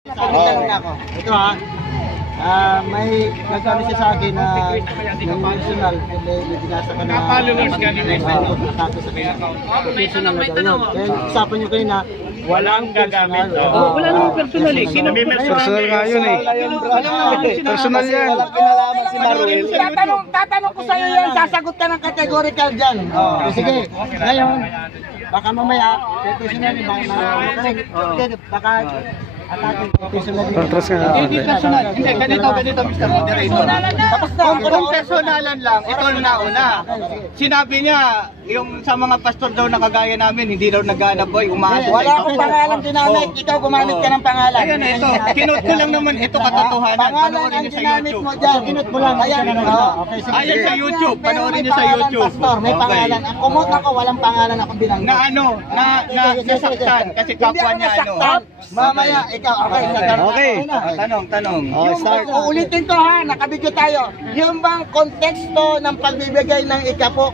Tanong na ako. Ito ha. May nagsabi siya sa akin na yung personal, hindi binasa ka na followers galing atake sa kanya. Personal na daw yun. Kaya usapan nyo kayo na walang gagamit. Wala namang personal eh. Personal nga yun eh. Personal yan. Walang kinalaman si Maruel. Tatanong ko sa'yo yan, sasagot ka ng categorical dyan. Sige. Ngayon, baka mamaya, personal yung baka personal Hindi personal. Hindi, ganito Mr. Moderator. Tapos na, kung personalan lang, ito ang nauna. Sinabi niya, yung sa mga pastor daw na kagaya namin, hindi daw naghanap boy, umaasa. Wala akong pangalan ginamit, ikaw gumamit ka ng pangalan. Ayan, ito. Kinut ko lang naman, ito katotohanan. Pangalan Panoorin ang niyo sa ginamit YouTube. mo dyan, kinut mo lang. Ayan, Ayan sa YouTube, panoorin niyo sa YouTube. Pastor, may pangalan. Ang kumot ako, walang pangalan ako binanggit. Na ano, nasaktan, kasi kapwa niya ano. Mamaya, ikaw, okay. Okay. Tanong. Start. Uulitin ko ha, nakabidyo tayo. Yung bang konteksto ng pagbibigay ng ikapo,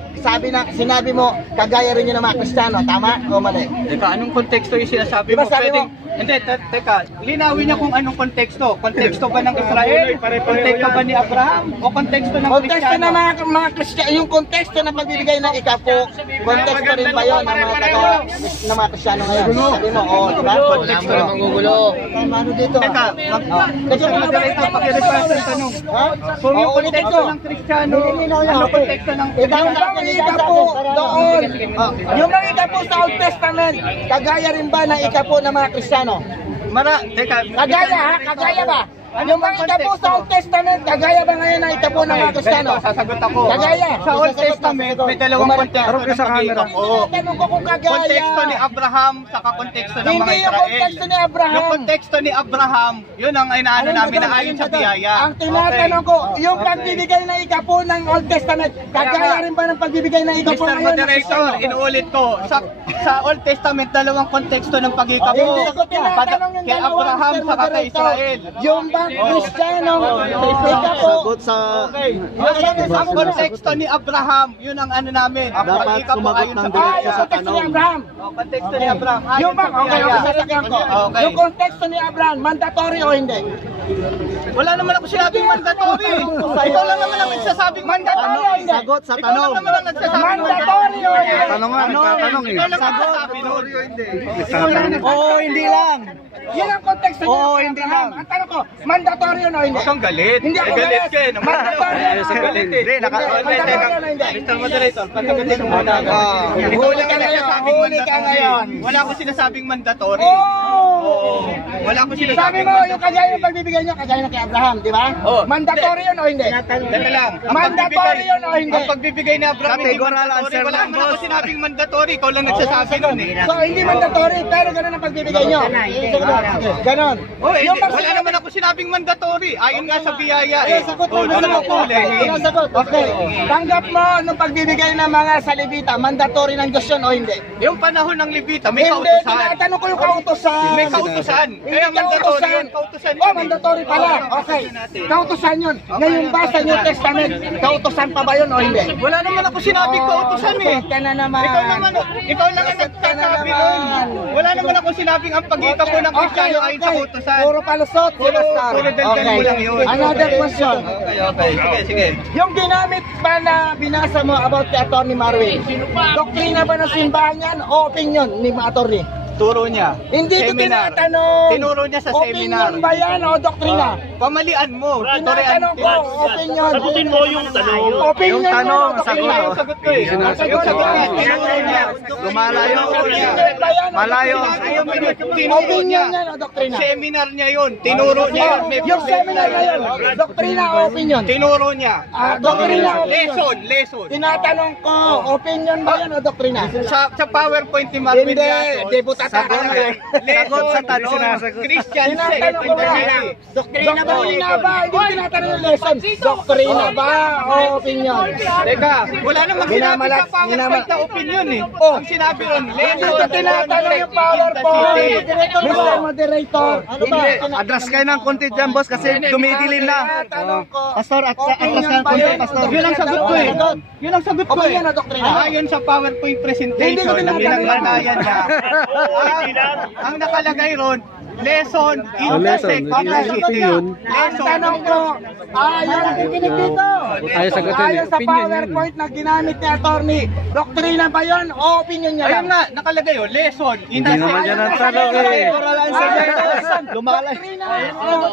sinabi mo, kagaya rin yun ng mga Kristiyano, tama o mali? Teka, anong konteksto yung sinasabi Diba mo? sabi Pwedeng, mo- hindi, teka, linawin niya kung anong konteksto. Konteksto ba ng Israel? Konteksto ba ni Abraham? O konteksto ng Konteksto Kristiyano? ng mga Kristiyano, yung konteksto ng pagbibigay ng ikapo, konteksto rin ba yun ng mga Kristiyano ngayon? Sabi mo, diba? Konteksto ng manggugulo. Ano dito? Teka, mag-repass ang tanong. Kung yung konteksto ng Kristiyano, ano konteksto ng Yung mga ikapo doon, yung mga ikapo sa Old Testament, kagaya rin ba ng ikapo ng mga Kristiyano? Teka, Kagaya ba? Yung mga ikapo sa Old Testament, kagaya ba ngayon ng ikapo ng mga Kristiyano? ganito, sasagot ako. Kagaya. Sa Old Testament, may dalawang konteksto ng pag-iikapo. Tanong ko kung kagaya. Konteksto ni Abraham, saka konteksto ng mga Hindi yung Israel. konteksto ni Abraham. Yung konteksto ni Abraham, yun ang inaano namin na ayon sa biyaya. Ang tinatanong ko, yung pagbibigay ng ikapo ng Old Testament, kagaya rin ba ng pagbibigay ng ikapo Mr. ngayon? Moderator, inuulit ko, sa Old Testament, dalawang konteksto ng pag-iikapo. Hindi ko tinatanong yung Kay dalawa, Abraham, Mr. saka kay Moderator. Israel. Yung bang Kristiyano, ikapo. Sagot sa... Ang konteksto ni Abraham, yun ang ano namin. Ang Dapat pag-iikapo sumagot ayon sa ng biyaya. Yung konteksto ni Abraham. Konteksto ni Abraham, ayon Yung sa bang, okay, biyaya. sasakyan ko. Okay. Yung konteksto ni Abraham, mandatory o hindi? Wala naman ako sinabing mandatory. Ikaw lang naman ang nagsasabing mandatory. Sagot sa Ikaw lang tanong. naman ang nagsasabing Mandatory o hindi? Tanong nga, nagtatanong eh. Ikaw lang ang nagsasabi nun. Oo, hindi lang. Yan ang konteksto niya. Oo, hindi lang. Ang tanong ko, mandatory o hindi? Huwag kang galit. Hindi ako galit galit. ka eh. Mandatory o Sa galit eh. Hindi, Mandatory o hindi? Mr. Moderator, pagkagalit mo muna. Ikaw lang ang nagsasabing Huli ka ngayon. mandatory. Wala akong sinasabing mandatory. Oh! Oo. Wala akong Sabi sinasabing mo, yung mandatory. kagaya ng pagbibigay niyo, kagaya ng kay Abraham, di ba? Oh, Mandatory yun o hindi? Teka lang. Mandatory yun o hindi? Ang pagbibigay ni Abraham hindi Categorical mandatory. answer Wala lang, naman ako boss. sinabing mandatory. Ikaw lang nagsasabi nun eh. So, hindi mandatory, pero ganun ang pagbibigay niyo. Ganon. Oh, hindi. Wala naman ako sinabing mandatory. Ayon nga sa biyaya eh. Sagot mo Oh, na ano po, Lenin? sagot. Okay. Tanggap mo nung pagbibigay ng mga salibita, mandatory ng Diyos yun o hindi? Yung panahon ng Levita, may Hindi, kautusan. tinatanong ko yung kautosan. May kautusan. Kaya Hindi mandatory yun. Kautusan Oh, yun. mandatory pala. Okay. Kautusan yun. Ngayon ba sa New Testament, kautusan pa ba yun o hindi? Wala naman ako sinabing kautusan eh. Ka na naman. Ikaw lang ang nagsasabi nun. Wala naman ako sinabing ang pag-iikap ko ng Kristiyano ayon sa kautusan. Puro palusot, Pastor. Puro daldal mo lang yun. Another question. Okay. Sige. Yung ginamit pa na binasa mo about kay Atty. Marwin, doktrina ba ng simbahan yan o opinion ni Atty.? Turo niya. Hindi ko Seminar. tinatanong. Tinuro niya sa seminar. Opinion ba yan o doktrina? Pamalian mo. Tinatanong ko, opinion. Sagutin mo yung tanong. Opinion Yung tanong, mo, sagot. doktrina. Yung sagot ko eh. Yung sagot niya. Tinuro niya. Lumalayo. Opinion ba yan o Malayo. doktrina? Tinuro Opinion niya. yan o doktrina? Seminar niya yun. Tinuro niya. Yung seminar na yun, doktrina o opinion? Tinuro niya. Doktrina o opinion? Lesson. Tinatanong ko, opinion ba yan o doktrina? Sa PowerPoint ni Marvin Hindi, Diazo. di butata ka na. Sagot sa tanong. Christian Tinatanong ko ba? Doktrina ba? Hindi ko tinatanong yung lesson. Doktrina ba o opinion? Teka, wala namang sinabi Minamalas, sa PowerPoint na opinion eh. Oh. Ang sinabi ron, Hindi lesson. ko tinatanong yung PowerPoint. Mr. Moderator. Ano ba? Address kayo ng konti dyan, boss, kasi dumidilim na. Tinatanong ko. Pastor, atras ka Opinion ng ba konti, yun? pastor. Yun ang sagot ko eh. Yun ang sagot ko eh. Opinion o doktrina? Ayon sa PowerPoint Hindi ko presentation na tinatanong. pinaglagayan niya. Ang nakalagay ron, lesson in Oh, the lesson. second Hindi na opinion. Ang tanong ko, ayaw nakikinig dito. Ayaw sagutin eh. Ayaw sa Opinion yun. PowerPoint na ginamit ni attorney. Doktrina ba yun o opinion niya Ayun lang? nga, nakalagay yun, lesson in the Hindi naman yan ang tanong eh. Lumalay.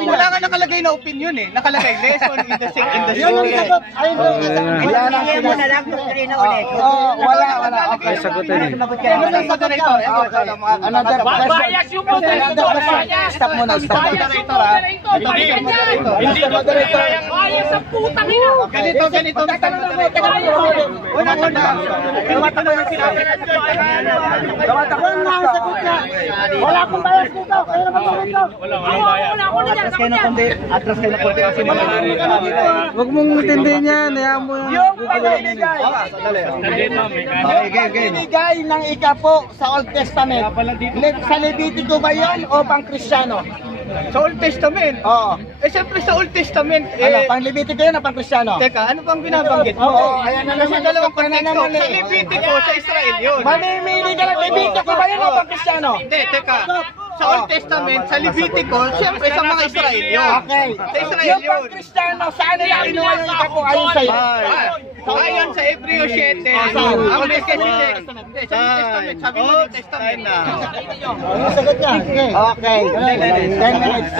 Wala nga nakalagay na opinion eh. Nakalagay lesson in the second. Yun ang sagot. Ayun ang sagot. Wala na sila. Wala. Ay, sagutin eh. Ano ang sagot nito? Another question. Bias yung moderator, bias. Stop muna, stop muna. Moderator ha. Hindi doktrina yung bias ang putang ina. Ganito, Mr. Moderator. Una-una. Iwatan mo yung sinabi ng Judge. Yun nga ang sagot niya. Wala akong bias dito. Kayo naman dito. Wala ko na yan. Atras kayo na konti kasi Huwag mong intindihin yan. Hayaan mo yan. Yung pagbibigay. Yung pagbibigay ng ikapo sa Old Testament. Sa Levitico ba yun o pang Kristiyano? Sa Old Testament. Oo. Eh, siyempre sa Old Testament, Ano, pang Levitico yun o pang Kristiyano? teka, ano bang binabanggit mo? Oo, ayan na Kasi naman. dalawang Sakto na konteksto. naman Sa eh. Levitico, sa Israel yun. Mamimili ka ng Levitico ba yun o pang Kristiyano? Hindi, teka. Sa Old Testament, sa Levitico, siyempre sa mga Israel yun. Okay. Sa Israel Yung yun. pang Kristiyano, saan nila inuha yung ikapo ayon sa'yo? Ayon sa Hebreo 7, ang Melchizedek. Hindi, sa New Testament, sabi mo New Testament. Ano sagot niya? Okay. 10 minutes.